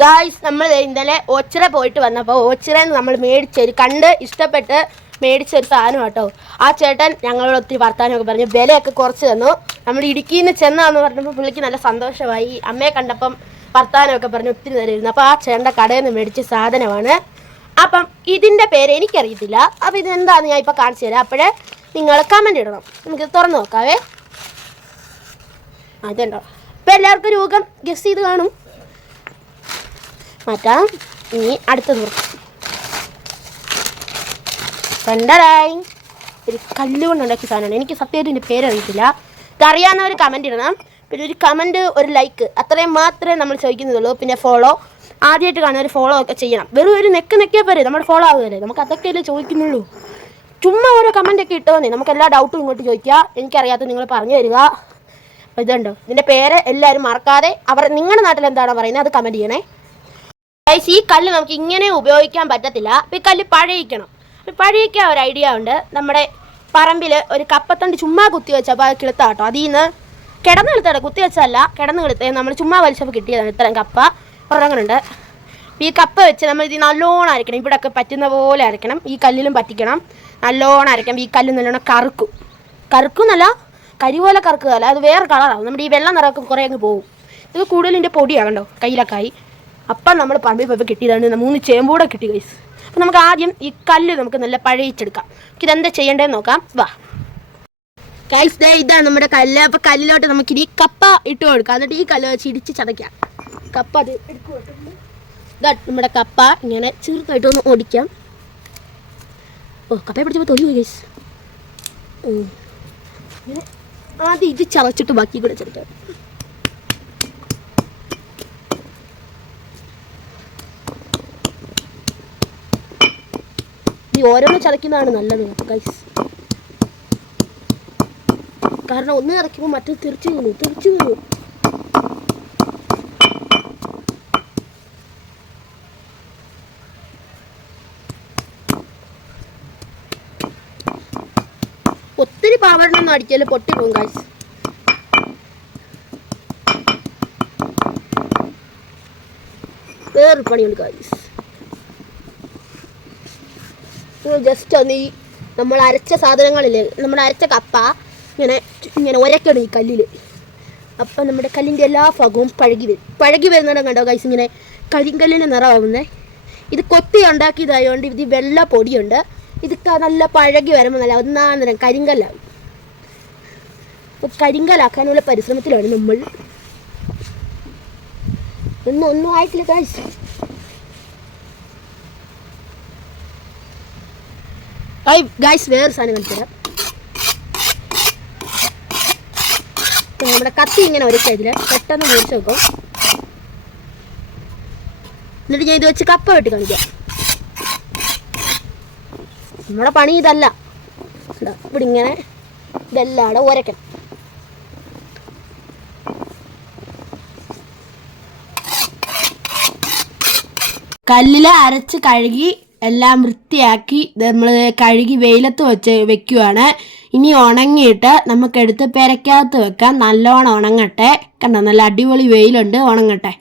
Guys നമ്മൾ ഇന്നലെ ഓച്ചിറ പോയിട്ട് വന്നപ്പോൾ ഓച്ചിറയിൽ നമ്മൾ മേടിച്ചൊരു കണ്ട് ഇഷ്ടപ്പെട്ട് മേടിച്ച ഒരു സാധനം കേട്ടോ ആ ചേട്ടൻ ഞങ്ങളോട് ഒത്തിരി വർത്താനമൊക്കെ പറഞ്ഞു. വിലയൊക്കെ കുറച്ച് തന്നു. നമ്മൾ ഇടുക്കിയിൽ നിന്ന് ചെന്നാന്ന് പറഞ്ഞപ്പോൾ പുള്ളിക്ക് നല്ല സന്തോഷമായി. അമ്മയെ കണ്ടപ്പം വർത്താനമൊക്കെ പറഞ്ഞ് ഒത്തിരി തരുന്നു അപ്പോൾ ആ ചേട്ടന്റെ കടയിൽ നിന്ന് മേടിച്ച സാധനമാണ്. അപ്പം ഇതിന്റെ പേര് എനിക്കറിയത്തില്ല. അപ്പോൾ ഇതെന്താണെന്ന് ഞാൻ ഇപ്പോൾ കാണിച്ചു തരാം. അപ്പോഴേ നിങ്ങൾ കമന്റ് ഇടണം. നമുക്ക് തുറന്നു നോക്കാവേ. അതുണ്ടോ ഇപ്പം എല്ലാവർക്കും രൂപം ഗസ് ചെയ്ത് കാണും. മാറ്റാം. ഇനി അടുത്ത തുറക്കാം കണ്ടടായി ഒരു കല്ലുകൊണ്ട് ഉണ്ടാക്കിയ സാധനമാണ്. എനിക്ക് സത്യമായിട്ട് ഇതിന്റെ പേരറിയത്തില്ല ഇതറിയാവുന്നവർ കമന്റ് ഇടണം. പിന്നെ ഒരു കമന്റ് ഒരു ലൈക്ക് അത്രയും മാത്രമേ നമ്മൾ ചോദിക്കുന്നുള്ളൂ. പിന്നെ ഫോളോ ആദ്യമായിട്ട് കാണുന്ന ഒരു ഫോളോ ഒക്കെ ചെയ്യണം. വെറും ഒരു നെക്ക് നെക്കിയാൽ പോരെ. നമ്മൾ ഫോളോ ആകുമല്ലേ നമുക്ക് അതൊക്കെയല്ലേ ചോദിക്കുന്നുള്ളൂ. ചുമ്മാ ഓരോ കമന്റ് ഒക്കെ ഇട്ടോ നമുക്ക് എല്ലാ ഡൗട്ടും ഇങ്ങോട്ട് ചോദിക്കുക എനിക്കറിയാത്ത നിങ്ങൾ പറഞ്ഞു തരിക. അപ്പോൾ ഇതുണ്ടോ? ഇതിന്റെ പേര് എല്ലാവരും മറക്കാതെ. അവർ നിങ്ങളുടെ നാട്ടിൽ എന്താണ് പറയുന്നത് അത് കമന്റ് ചെയ്യണേ. ഗൈസ് ഈ കല്ല് നമുക്ക് ഇങ്ങനെ ഉപയോഗിക്കാൻ പറ്റത്തില്ല. അപ്പോൾ ഈ കല്ല് പഴയിക്കണം അപ്പോൾ പഴയിക്കാൻ ഒരു ഐഡിയ ഉണ്ട്. നമ്മുടെ പറമ്പിൽ ഒരു കപ്പത്തണ്ട് ചുമ്മാ കുത്തി വെച്ചപ്പോൾ അത് കിളുത്ത കേട്ടോ അതിൽ നിന്ന് കിടന്ന് കിളുത്തല്ല കുത്തി വെച്ചല്ല കിടന്ന് കിളുത്തേ. നമ്മൾ ചുമ്മാ വലിച്ചപ്പോൾ കിട്ടിയതാണ് ഇത്രയും കപ്പ. അപ്പോൾ ഈ കപ്പ വെച്ച് നമ്മൾ ഇത് നല്ലോണം അരയ്ക്കണം. ഇവിടെയൊക്കെ പറ്റുന്ന പോലെ അരയ്ക്കണം. ഈ കല്ലിലും പറ്റിക്കണം. നല്ലോണം അരയ്ക്കണം. ഈ കല്ല് നല്ലോണം കറുക്കും. കറുക്കും എന്നല്ല കരി പോലെ കറുക്കുകയല്ല അത് വേറെ കളറാണ് നമ്മുടെ ഈ വെള്ളം നിറക്കും കുറേ അങ്ങ് പോകും ഇത് കൂടുതലിന്റെ പൊടിയാകണ്ടോ കയ്യിലൊക്കെ ആയി. അപ്പം നമ്മൾ പറമ്പിൽ പോയപ്പോൾ കിട്ടിയതാണ് മൂന്ന് ചേമ്പൂടെ കിട്ടി കൈസ് അപ്പം നമുക്ക് ആദ്യം ഈ കല്ല് നമുക്ക് നല്ല പഴയിച്ചെടുക്കാം. നമുക്ക് ഇതെന്താ ചെയ്യേണ്ടതെന്ന് നോക്കാം. വാ. കൈസ് ദേ ഇതാണ് നമ്മുടെ കല്ല്. അപ്പം കല്ലിലോട്ട് നമുക്ക് ഇനി കപ്പ ഇട്ട് കൊടുക്കാം. എന്നിട്ട് ഈ കല്ല് വെച്ച് ഇടിച്ച് ചതയ്ക്കാം. കപ്പ അത് ഇതാ നമ്മുടെ കപ്പ ഇങ്ങനെ ചെറുതായിട്ട് ഒന്ന് ഓടിക്കാം. ഓ കപ്പയെ പിടിച്ചപ്പോൾ തൊലി ഓ. ആദ്യം ഇത് ചതച്ചിട്ട് ബാക്കി കൂടെ ചെറുക്കാം ഈ ഓരോന്ന് ചതയ്ക്കുന്നതാണ് നല്ലത് ഗൈസ് കാരണം ഒന്ന് ചതയ്ക്കുമ്പോൾ മറ്റേ തിരിച്ചു വീണു തിരിച്ചു വീണു ഒത്തിരി പാവടനൊന്നും അടിച്ചാൽ പൊട്ടി പോകും ഗൈസ് വേറൊരു പണിയുണ്ട് ഗൈസ് ജസ്റ്റ് ഒന്ന് ഈ നമ്മൾ അരച്ച സാധനങ്ങളില്ലേ നമ്മൾ അരച്ച കപ്പ ഇങ്ങനെ ഇങ്ങനെ ഒരക്കണം ഈ കല്ലിൽ അപ്പം നമ്മുടെ കല്ലിന്റെ എല്ലാ ഭാഗവും പഴകി വരും. പഴകി വരുന്നിടം കണ്ടോ കൈസ് ഇങ്ങനെ കരിങ്കല്ലിന് നിറമാവുന്നേ. ഇത് കൊത്തി ഉണ്ടാക്കിയതായതുകൊണ്ട് ഇത് വെള്ള പൊടിയുണ്ട്. ഇത് നല്ല പഴകി വരുമ്പോൾ നല്ല ഒന്നാം നേരം കരിങ്കല്ലാവും കരിങ്കലാക്കാനുള്ള പരിശ്രമത്തിലാണ് നമ്മൾ. ഒന്നും ഒന്നും ആയിട്ടില്ല കാഴ്ച ഗൈസ് വേറെ സാധനം കാണിച്ചു തരാം. നമ്മുടെ കത്തി ഇങ്ങനെ ഒരുക്കതിൽ പെട്ടെന്ന് മുറിച്ച് വെക്കും. എന്നിട്ട് ഞാൻ ഇത് വെച്ച് കപ്പ വെട്ടി കാണിക്കാം. നമ്മുടെ പണി ഇതല്ല. ഇതാ, ഇവിടെ ഇങ്ങനെ ഇതെല്ലാം അവിടെ ഉരക്കണം കല്ലിൽ അരച്ച് കഴുകി എല്ലാം വൃത്തിയാക്കി നമ്മൾ കഴുകി വെയിലത്ത് വെച്ച് വെക്കുവാണ്. ഇനി ഉണങ്ങിയിട്ട് നമുക്ക് എടുത്ത് പെരക്കകത്ത് വെക്കാം. നല്ലോണം ഉണങ്ങട്ടെ. കണ്ടോ? നല്ല അടിപൊളി വെയിലുണ്ട്. ഉണങ്ങട്ടെ.